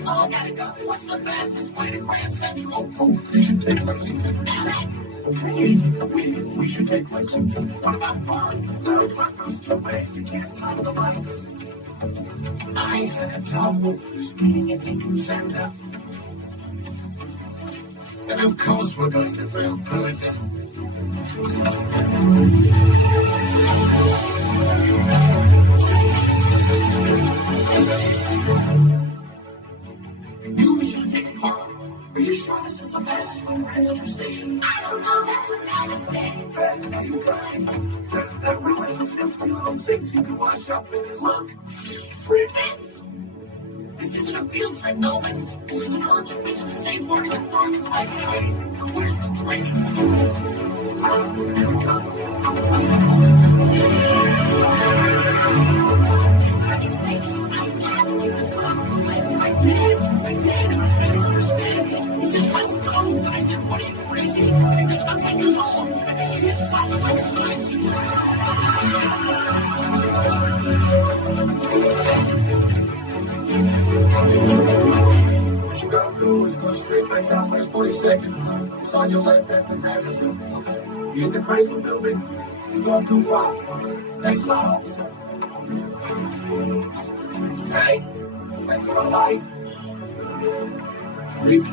We all gotta go. What's the fastest way to Grand Central? Oh, we should take Lexington. Okay, we should take Lexington. What about Park? No, Park goes 2 ways. You can't time the lights. I had a tumble for speeding at Lincoln Center. And of course we're going to thrill Puritan. I knew we should have taken Park. Are you sure this is the fastest way to Grand Central Station? I don't know, that's what Madden said. Are you blind? That really is 50 little things you can wash up in and look. Free things? This isn't a field trip, Melvin. This is an urgent mission to save Marty and throw his life away. But where's the train? Here it comes. I'm saying I asked you to talk to him. I did, and I'm trying to understand. He said, let's go. And I said, what are you, crazy? And he says, I'm 10 years old. And then he gets 5 of my signs. What you gotta do is go straight back down West 42nd. It's on your left after Vanderbilt. You hit the Chrysler building. You're going too far. Thanks a lot, officer. Hey, that's what I like. Freak.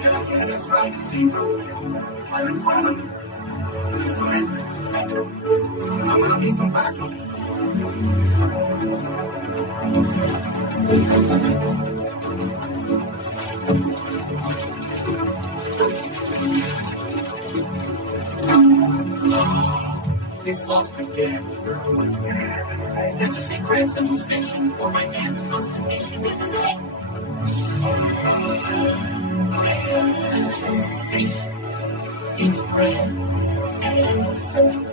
Yeah, that's right. The zebra. Right in front of you. Friend. I'm gonna need some backup. It's lost again. Did you say Grand Central Station or my aunt's constipation? This is it. Grand Central Station. It's Grand and Central.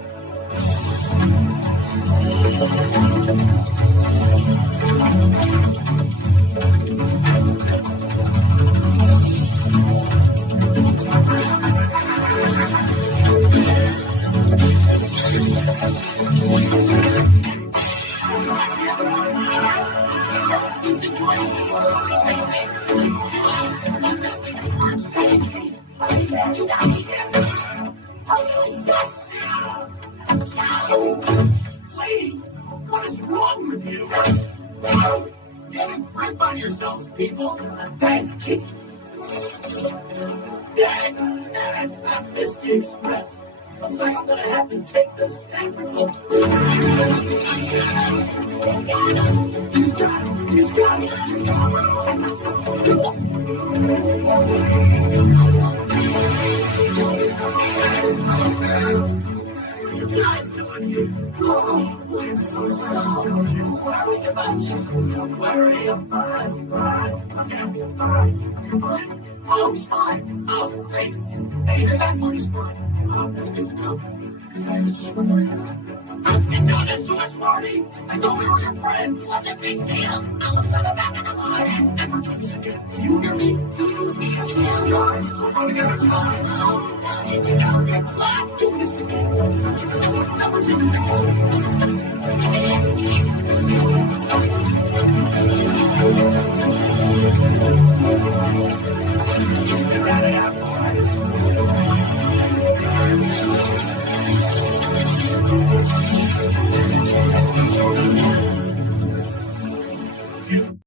Lady, what is wrong with you? Get a grip on yourselves, people. Thank kick. Dang, I missed the express. Looks like I'm gonna have to take the Stanford look. He's got What are you guys doing here? Oh, I'm so worried about you. Don't worry, I'm fine. I'm fine. You're fine. Oh, he's fine. Oh, great. Hey, you're that Marty's fine. Oh, that's good to know. Because I was just wondering that. Don't you do this to us, Marty? I thought we were your friends. What's a big deal? I was coming back in the morning. Never do this again. Do you hear me? Do you hear me? Guys, we're all together. Do this again. Don't you never do this again.